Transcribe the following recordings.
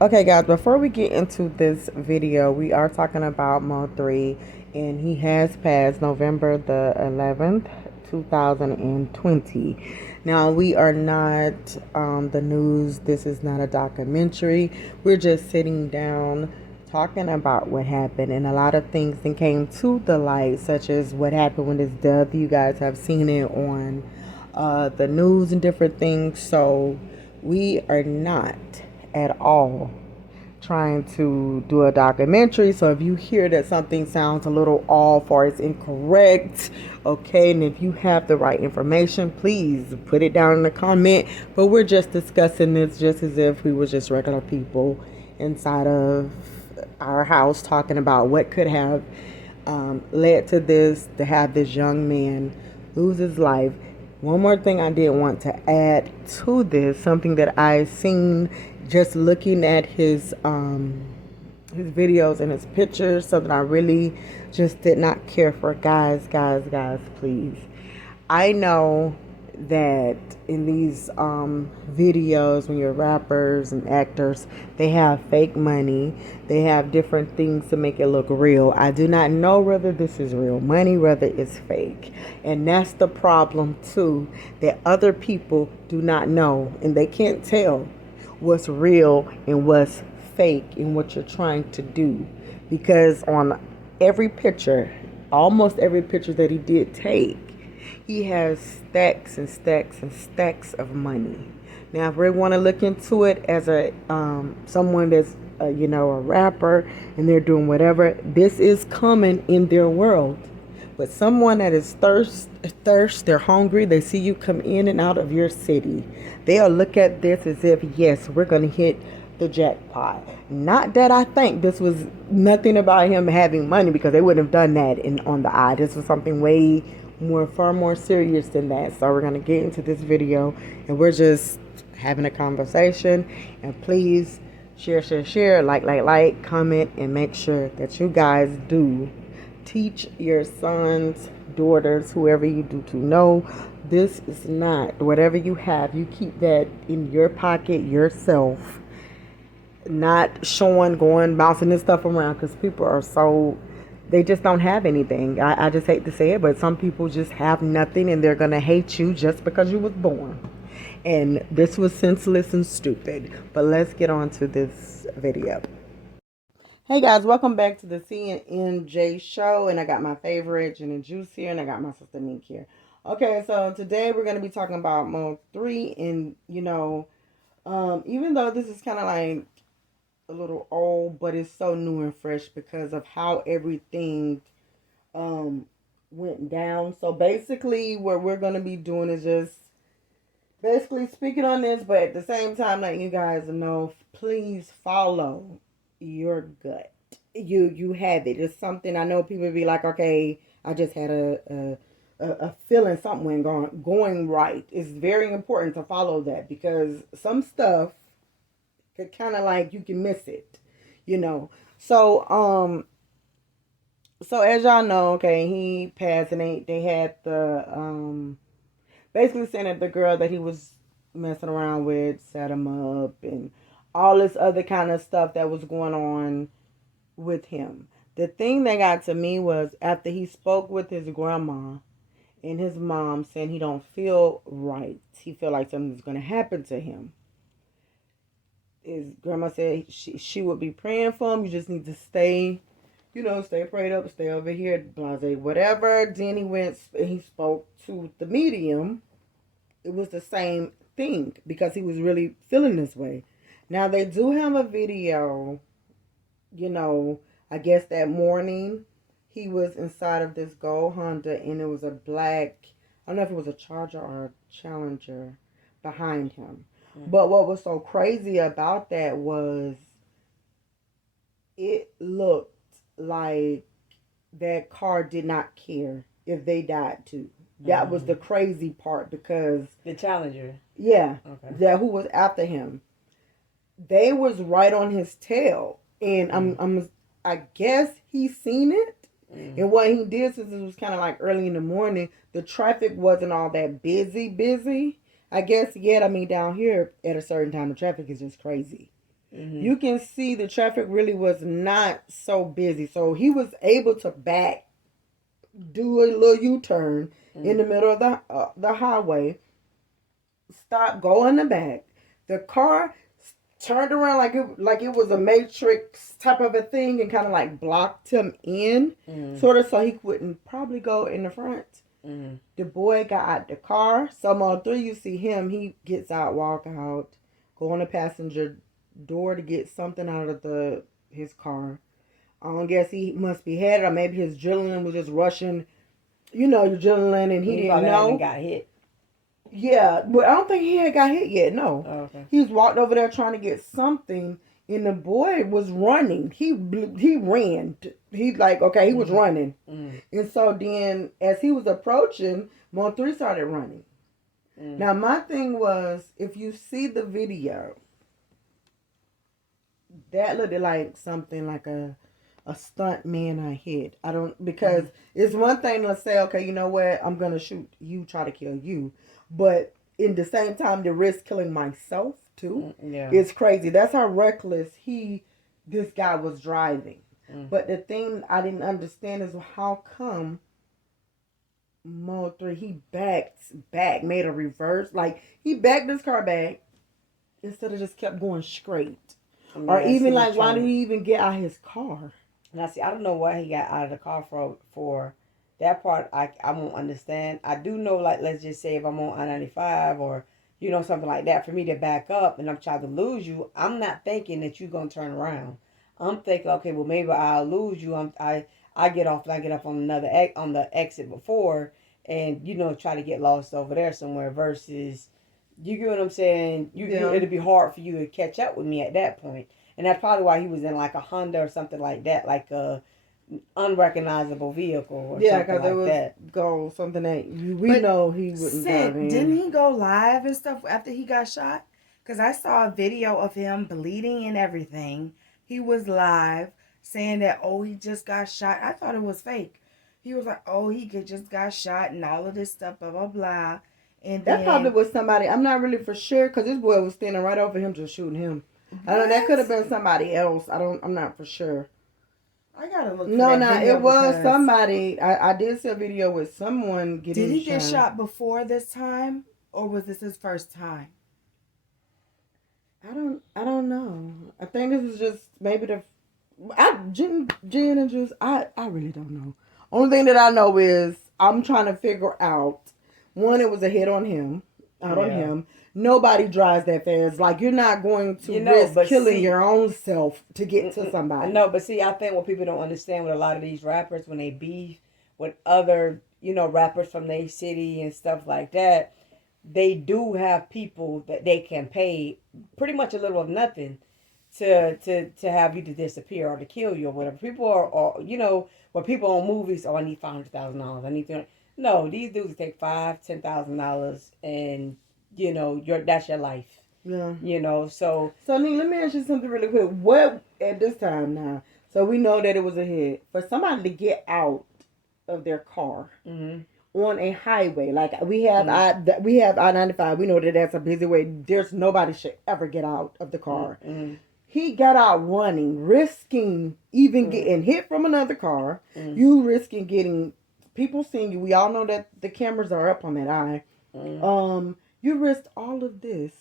Okay, guys, before we get into this video, we are talking about MO3, and he has passed November the 11th, 2020. Now, we are not the news. This is not a documentary. We're just sitting down talking about what happened, and a lot of things that came to the light, such as what happened with his death. You guys have seen it on the news and different things. So, we are not at all trying to do a documentary. So if you hear that something sounds a little off or it's incorrect, okay, and if you have the right information, please put it down in the comment. But we're just discussing this just as if we were just regular people inside of our house talking about what could have led to this, to have this young man lose his life. One more thing I did want to add to this, something that I seen just looking at his videos and his pictures, something I really just did not care for. Guys, please. I know that in these videos, when you're rappers and actors, they have fake money, they have different things to make it look real. I do not know whether this is real money, whether it's fake, and that's the problem too, that other people do not know, and they can't tell what's real and what's fake in what you're trying to do, because on every picture, almost every picture that he did take, he has stacks and stacks and stacks of money. Now, if we want to look into it as a someone that's a rapper and they're doing whatever, this is common in their world. But someone that is thirst, they're hungry, they see you come in and out of your city, they'll look at this as if, yes, we're going to hit the jackpot. Not that I think this was nothing about him having money, because they wouldn't have done that on the eye. This was something way more, far more serious than that. So we're going to get into this video, and we're just having a conversation. And please share, like, comment, and make sure that you guys do teach your sons, daughters, whoever you do to know this is not, whatever you have, you keep that in your pocket yourself, not showing, going, bouncing this stuff around, because people are so, they just don't have anything. I just hate to say it, but some people just have nothing, and they're going to hate you just because you was born. And this was senseless and stupid. But let's get on to this video. Hey guys, welcome back to the CNJ show, and I got my favorite Jen and Juice here, and I got my sister NEEK here. Okay, so today we're going to be talking about MO3, and even though this is kind of like a little old, but it's so new and fresh because of how everything went down. So basically what we're going to be doing is just basically speaking on this, but at the same time letting you guys know, please follow your gut. You have it. It's something, I know people be like, okay, I just had a feeling something going right. It's very important to follow that, because some stuff could kind of like, you can miss it, you know. So as y'all know, okay, he passed, and they had the basically saying that the girl that he was messing around with set him up, and all this other kind of stuff that was going on with him. The thing that got to me was after he spoke with his grandma and his mom, saying he don't feel right. He feel like something's going to happen to him. His grandma said she would be praying for him. You just need to stay, stay prayed up, stay over here, blase, whatever. Then he went and he spoke to the medium. It was the same thing, because he was really feeling this way. Now, they do have a video, I guess that morning he was inside of this gold Honda, and it was a black, I don't know if it was a Charger or a Challenger behind him. Mm-hmm. But what was so crazy about that was it looked like that car did not care if they died too. That was the crazy part, because the Challenger, yeah, okay, that who was after him, they was right on his tail, and I guess he seen it, and what he did, since it was kind of like early in the morning, the traffic wasn't all that busy. I guess yet. I mean, down here at a certain time, the traffic is just crazy. you can see the traffic really was not so busy. So he was able to do a little U-turn in the middle of the highway, stop, go in the back. The car turned around like it was a matrix type of a thing and kind of like blocked him in, sort of, so he wouldn't probably go in the front. The boy got out the car. Some on three, you see him. He gets out, walk out, go on the passenger door to get something out of his car. I don't guess he must be headed, or maybe his adrenaline was just rushing. You know, your adrenaline, and he didn't know. Got hit. Yeah, but I don't think he had got hit yet. No. Oh, okay. He was walked over there trying to get something, and the boy was running. He ran. He he was running. And so then, as he was approaching, MO3 started running. Now, my thing was, if you see the video, that looked like something like a stunt man I hit. I don't, because it's one thing to say, okay, you know what, I'm gonna shoot you, try to kill you, but in the same time, to risk killing myself too, it's crazy. That's how reckless this guy was driving. But the thing I didn't understand is how come MO3, he backed back, made a reverse, like he backed his car back instead of just kept going straight. Or even like, why did he even get out of his car? And I don't know why he got out of the car for that part. I won't understand. I do know, like, let's just say if I'm on I-95 or, you know, something like that, for me to back up and I'm trying to lose you, I'm not thinking that you're going to turn around. I'm thinking, okay, well, maybe I'll lose you. I get off and I get up on on the exit before and, you know, try to get lost over there somewhere versus, you get what I'm saying? It'd be hard for you to catch up with me at that point. And that's probably why he was in like a Honda or something like that, like a unrecognizable vehicle or something like that. Yeah, because it was something that we know he wouldn't drive in. Didn't he go live and stuff after he got shot? Because I saw a video of him bleeding and everything. He was live saying that, oh, he just got shot. I thought it was fake. He was like, oh, he just got shot and all of this stuff, blah, blah, blah. And that probably was somebody. I'm not really for sure because this boy was standing right over him just shooting him. I don't know, that could have been somebody else. I'm not for sure. I gotta look. No, it was somebody. I did see a video with someone getting shot. Did he get shot before this time, or was this his first time? I don't know. I think this is just maybe Jen and Juice. I really don't know. Only thing that I know is I'm trying to figure out. One, it was a hit on him. On him. Nobody drives that fast. Like, you're not going to risk killing your own self to get to somebody. No, but see, I think what people don't understand with a lot of these rappers, when they beef with other, you know, rappers from their city and stuff like that, they do have people that they can pay pretty much a little of nothing to have you to disappear or to kill you or whatever. People are you know, when people on movies, I need $500,000. I need to. No, these dudes take $5,000, $10,000 and, you know, that's your life. Yeah. You know, so NEEK, let me ask you something really quick. What, at this time now, so we know that it was a hit, for somebody to get out of their car on a highway, like we have I-95, we know that that's a busy way. There's nobody should ever get out of the car. He got out running, risking even getting hit from another car. You risking getting people seeing you. We all know that the cameras are up on that eye. You risked all of this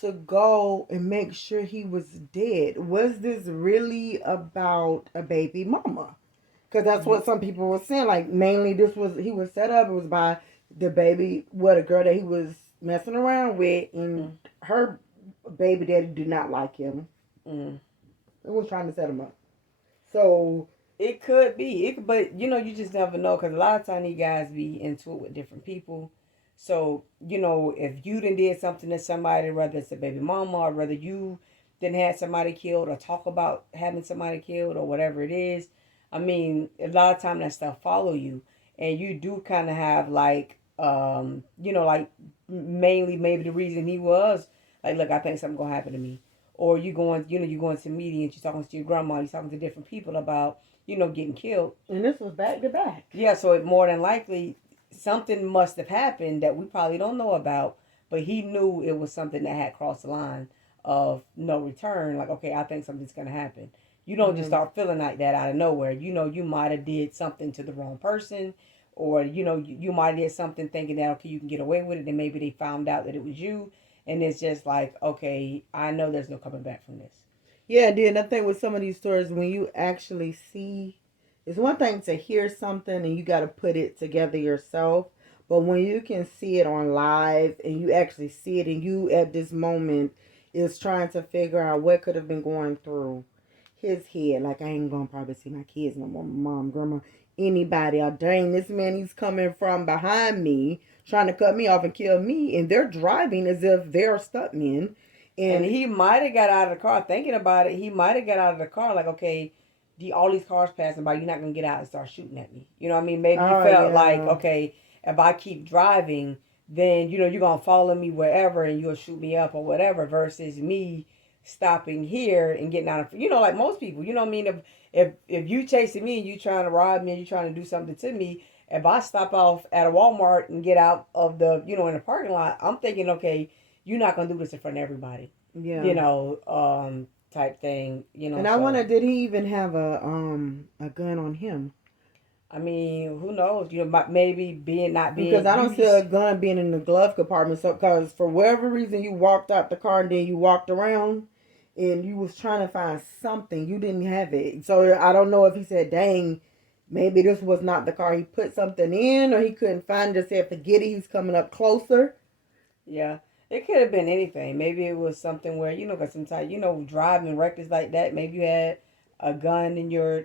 to go and make sure he was dead. Was this really about a baby mama? Because that's what some people were saying. Like, mainly he was set up. It was by the baby, a girl that he was messing around with, and her baby daddy did not like him. It was trying to set him up. So it could be, but you know, you just never know, because a lot of times these guys be into it with different people. So, you know, if you done did something to somebody, whether it's a baby mama or whether you done had somebody killed or talk about having somebody killed or whatever it is, I mean, a lot of time that stuff follow you, and you do kind of have like, you know, like mainly maybe the reason he was like, look, I think something gonna happen to me, or you going to meetings, you're talking to your grandma, you're talking to different people about, you know, getting killed. And this was back to back. Yeah, so it more than likely something must have happened that we probably don't know about, but he knew it was something that had crossed the line of no return. Like, okay, I think something's gonna happen. You don't just start feeling like that out of nowhere. You know, you might have did something to the wrong person, or you know, you might have did something thinking that okay, you can get away with it, and maybe they found out that it was you, and it's just like, okay, I know there's no coming back from this. Yeah, then I think with some of these stories, when you actually see, it's one thing to hear something and you got to put it together yourself. But when you can see it on live and you actually see it, and you at this moment is trying to figure out what could have been going through his head. Like, I ain't gonna probably see my kids no more, my mom, grandma, anybody. Oh, dang, this man, he's coming from behind me, trying to cut me off and kill me. And they're driving as if they're stuntmen. And And he might have got out of the car thinking about it. He might have got out of the car like, okay, all these cars passing by, you're not gonna get out and start shooting at me. You know what I mean? Maybe he oh felt like, yeah, okay, if I keep driving, then you know you're gonna follow me wherever and you'll shoot me up or whatever. Versus me stopping here and getting out of, you know, like most people. You know what I mean? If you chasing me and you trying to rob me and you trying to do something to me, if I stop off at a Walmart and get out of the, you know, in the parking lot, I'm thinking, okay, you're not gonna do this in front of everybody. yeah. You know, type thing. You know, And I so wonder, did he even have a gun on him? I mean, who knows? You know, maybe being not Because being I don't see a used. gun being in the glove compartment. So, because for whatever reason you walked out the car and then you walked around and you was trying to find something, you didn't have it. So I don't know if he said, "Dang, maybe this was not the car." He put something in, or he couldn't find it. Said, "Forget it." He's coming up closer. Yeah, it could have been anything. Maybe it was something where you know, because sometimes you know, driving reckless like that. Maybe you had a gun in your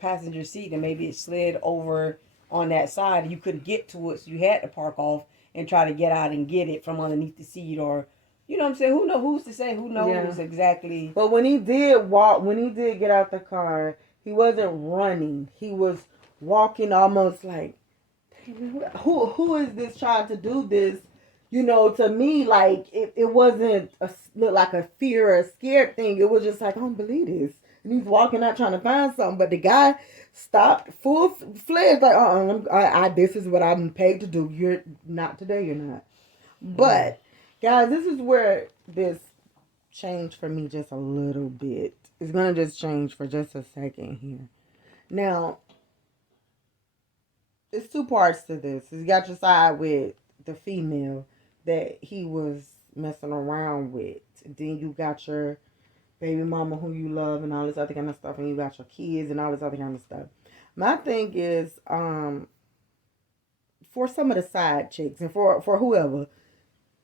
passenger seat, and maybe it slid over on that side, and you couldn't get to it, so you had to park off and try to get out and get it from underneath the seat, or you know what I'm saying? Who know? Who's to say? Who Yeah. knows exactly? But when he did walk, when he did get out the car, he wasn't running. He was walking almost like, who is this trying to do this? You know, to me, like it wasn't look like a fear or a scared thing. It was just like, I don't believe this. And he's walking out trying to find something, but the guy stopped full fledged like, this is what I'm paid to do. You're not today. You're not. Mm-hmm. But guys, this is where this changed for me just a little bit. It's gonna just change for just a second here. Now, it's two parts to this. You got your side with the female that he was messing around with. Then you got your baby mama who you love and all this other kind of stuff, and you got your kids and all this other kind of stuff. My thing is, for some of the side chicks and for whoever,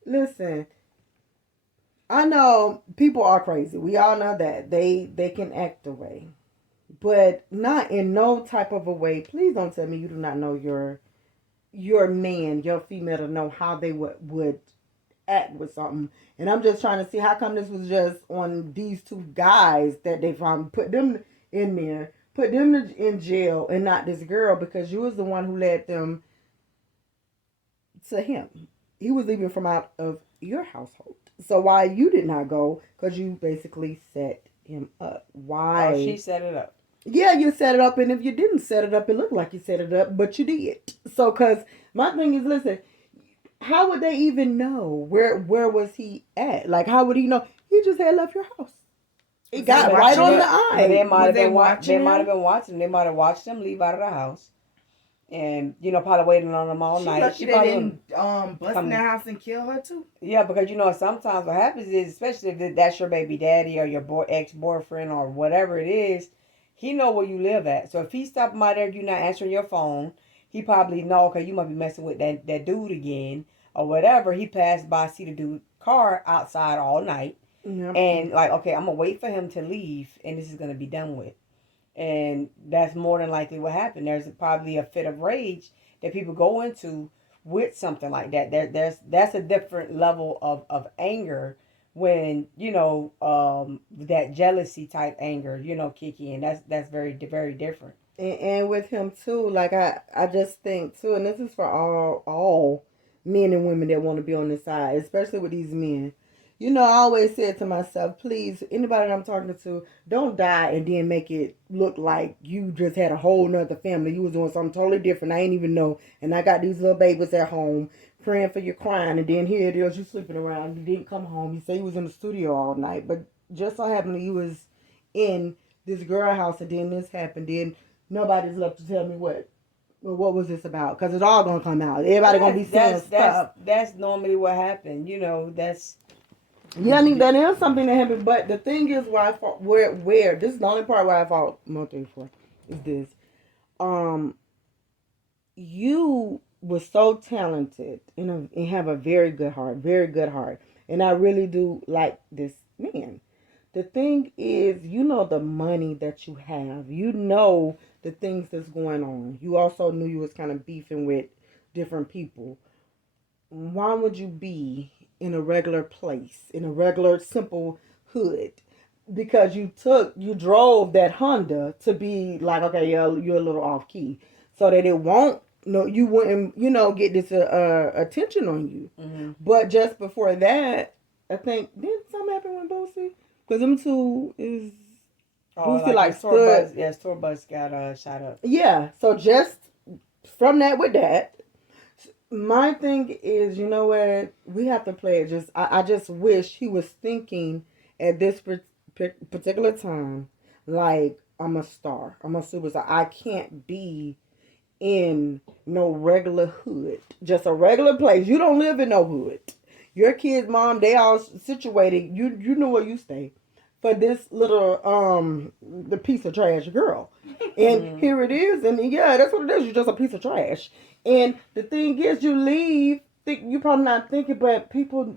listen. I know people are crazy. We all know that they can act away, but not in no type of a way. Please don't tell me you do not know your man, your female, to know how they would act with something. And I'm just trying to see how come this was just on these two guys that they found, put them in there, put them in jail, and not this girl, because you was the one who led them to him. He was leaving from out of your household. So why you did not go? Because you basically set him up. Oh, she Why? set it up. Yeah, you set it up, and if you didn't set it up, it looked like you set it up, but you did. So, cause my thing is, listen, how would they even know where was he at? Like, how would he know? He just had left your house. It Was they got right watching on the it? But they eye. might Was have they been they watching might have him? been watching. They might have watched him leave out of the house, and you know probably waiting on him all She night. lucky She they probably didn't bust in come. their house and kill her too. Yeah, because you know sometimes what happens is, especially if that's your baby daddy or your ex boyfriend or whatever it is, he know where you live at. So if he stopping by there, you not answering your phone, he probably know okay you might be messing with that dude again or whatever. He passed by, see the dude car outside all night, Yep. and like okay, I'm gonna wait for him to leave, and this is gonna be done with. And that's more than likely what happened. There's probably a fit of rage that people go into with something like that. That's a different level of anger when you know that jealousy type anger kick in. That's very different. And with him too, like I just think too, and this is for all men and women that want to be on the side, especially with these men. You know, I always said to myself, please, anybody that I'm talking to, don't die and then make it look like you just had a whole nother family. You was doing something totally different. I ain't even know. And I got these little babies at home praying for your crying, and then here it is, you sleeping around. You didn't come home. You say you was in the studio all night, but just so happened you was in this girl house, and then this happened. Then nobody's left to tell me what was this about? Because it's all gonna come out. Everybody gonna be saying stuff. That's normally what happened. You know, that's Yeah, I mean that is something that happened. But the thing is, where I fought, where this is the only part where I fought MO3 for is this. You were so talented and have a very good heart, and I really do like this man. The thing is, you know the money that you have. You know the things that's going on. You also knew you was kind of beefing with different people. Why would you be in a regular place, in a regular simple hood? Because you drove that Honda to be like, okay, you're a little off key, so that it won't, no, you wouldn't, get this attention on you. Mm-hmm. But just before that, I think didn't something happen with Boosie? Because them two is Boosie like stood. Tour bus got shot up. Yeah, so just from that with that. My thing is, you know what? We have to play it. I just wish he was thinking at this particular time, like, I'm a star. I'm a superstar. I can't be in no regular hood. Just a regular place. You don't live in no hood. Your kids, mom, they all situated. You know where you stay. For this little the piece of trash girl. And here it is, and yeah, that's what it is. You're just a piece of trash. And the thing is, you leave, you're probably not thinking, but people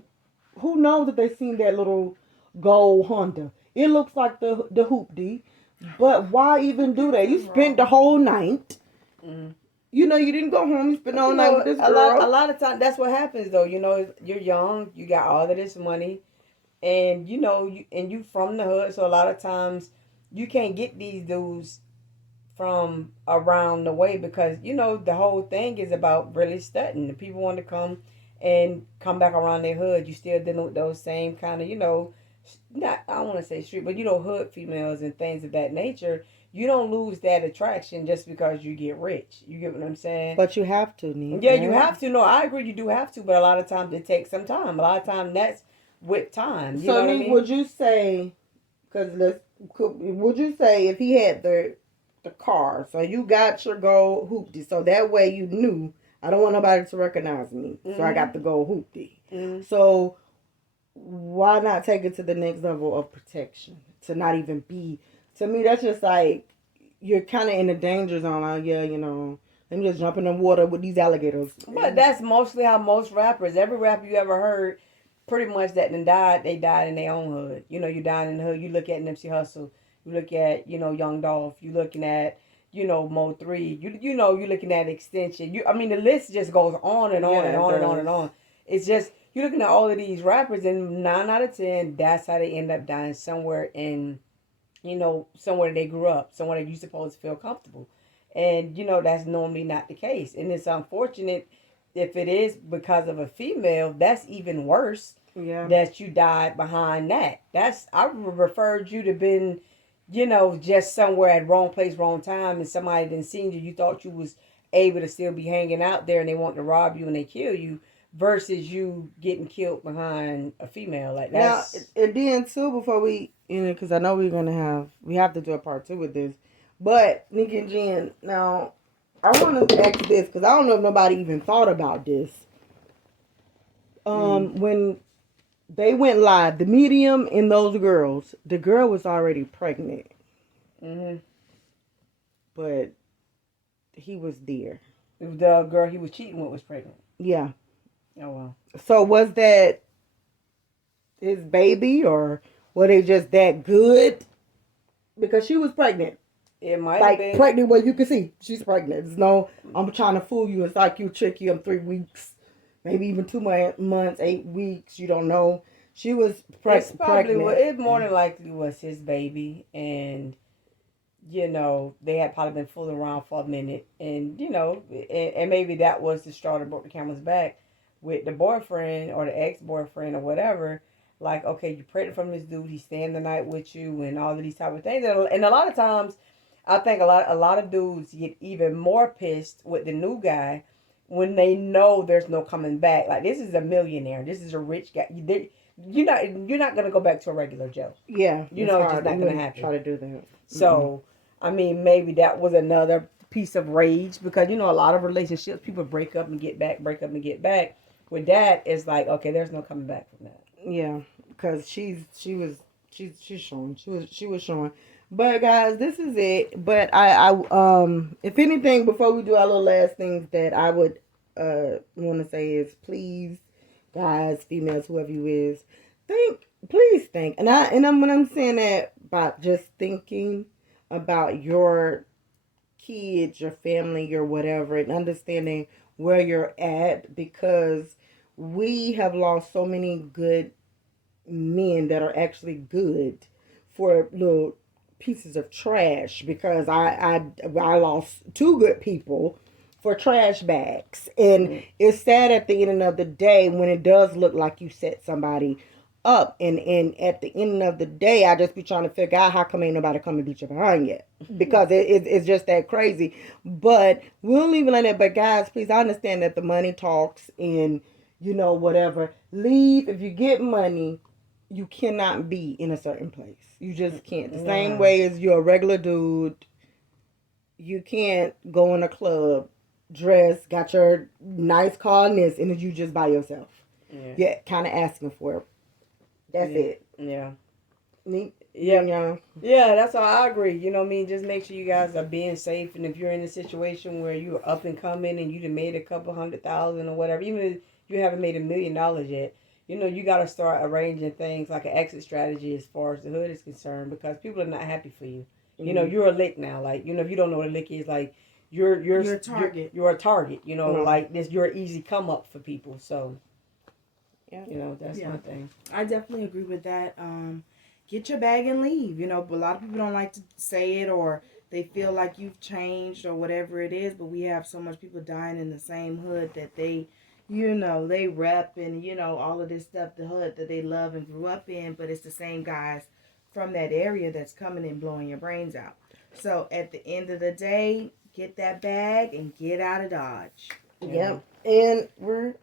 who knows that they seen that little gold Honda. It looks like the hoopty, but why even do that? You spent the whole night. Mm. You didn't go home. You spent all night with this girl. A lot of times, that's what happens though. You're young. You got all of this money. And you from the hood, so a lot of times you can't get these dudes from around the way because the whole thing is about really studying. The people want to come back around their hood. You still dealing with those same kind of not, I don't want to say street, but hood females and things of that nature. You don't lose that attraction just because you get rich. You get what I'm saying? But you have to, Neek. Yeah, you have to. No, I agree. You do have to, but a lot of times it takes some time. A lot of times that's with time. You know what I mean? Would you say, would you say if he had the car, so you got your gold hoopty, so that way you knew, I don't want nobody to recognize me, so I got the gold hoopty. Mm-hmm. So why not take it to the next level of protection? To not even be, to me, that's just like, you're kind of in the danger zone. Like, yeah, let me just jump in the water with these alligators. But that's mostly how most rappers, every rapper you ever heard, pretty much that they died in their own hood. You died in the hood. You look at Nipsey Hussle. You look at, Young Dolph. You looking at, MO3. You're looking at Extension. The list just goes on and on and on and on and on. It's just, you're looking at all of these rappers, and 9 out of 10, that's how they end up dying somewhere in, somewhere they grew up, somewhere that you supposed to feel comfortable. And, that's normally not the case. And it's unfortunate if it is because of a female, that's even worse. Yeah. That you died behind that. I referred you to been, just somewhere at wrong place, wrong time, and somebody didn't see you. You thought you was able to still be hanging out there, and they want to rob you and they kill you, versus you getting killed behind a female. Like that's. Now, and then too, before we, because I know we have to do a part 2 with this, but Nick and Jen, now I want to ask this because I don't know if nobody even thought about this. When they went live, the medium and those girls, the girl was already pregnant. Mm-hmm. But he was there. The girl he was cheating with was pregnant. Yeah. Oh, wow. So was that his baby, or were they just that good? Because she was pregnant. It might have been. Pregnant where you can see she's pregnant. It's no, I'm trying to fool you. It's like you trick you. I'm 3 weeks. Maybe even 2 months, 8 weeks. You don't know. She was pregnant. It more than likely was his baby. And, they had probably been fooling around for a minute. And, and maybe that was the straw that broke the camel's back with the boyfriend or the ex-boyfriend or whatever. Like, okay, you're pregnant from this dude. He's staying the night with you and all of these type of things. And a lot of times, I think a lot of dudes get even more pissed with the new guy when they know there's no coming back. Like, this is a millionaire. This is a rich guy. You're not gonna go back to a regular Joe. Yeah, You it's know, it's hard. just not You gonna wouldn't happen. try to do that. So, I mean, maybe that was another piece of rage because you know a lot of relationships people break up and get back, break up and get back. With that, it's like okay, there's no coming back from that. Yeah, because she's showing. She was showing. But guys, this is it. But if anything, before we do our little last things that I would want to say is please, guys, females, whoever you is, please think. And when I'm saying that about just thinking about your kids, your family, your whatever, and understanding where you're at because we have lost so many good men that are actually good for little pieces of trash because I lost two good people for trash bags. And it's sad at the end of the day when it does look like you set somebody up. And at the end of the day, I just be trying to figure out how come ain't nobody come and beat you behind yet. Because it's just that crazy. But we'll leave it like that. But guys, please, I understand that the money talks and, you know, whatever. Leave. If you get money, you cannot be in a certain place. You just can't. The same way as you're a regular dude, you can't go in a club, dress, got your nice car and this, and you just by yourself. Yeah, kind of asking for it. That's it. Yeah. Neat. Yeah. Yeah, that's all I agree. You know what I mean? Just make sure you guys are being safe. And if you're in a situation where you're up and coming and you done made a couple $100,000 or whatever, even if you haven't made $1 million yet, you know, you got to start arranging things like an exit strategy as far as the hood is concerned because people are not happy for you. You know, you're a lick now. Like, you know, if you don't know what a lick is, like, you're a target. You're a target. You know, like this, you're an easy come up for people. So, yeah, you know, that's my thing. I definitely agree with that. Get your bag and leave. You know, but a lot of people don't like to say it or they feel like you've changed or whatever it is. But we have so much people dying in the same hood that they, you know, they rep and, you know, all of this stuff, the hood that they love and grew up in. But it's the same guys from that area that's coming and blowing your brains out. So at the end of the day, get that bag and get out of Dodge. Yep. And we're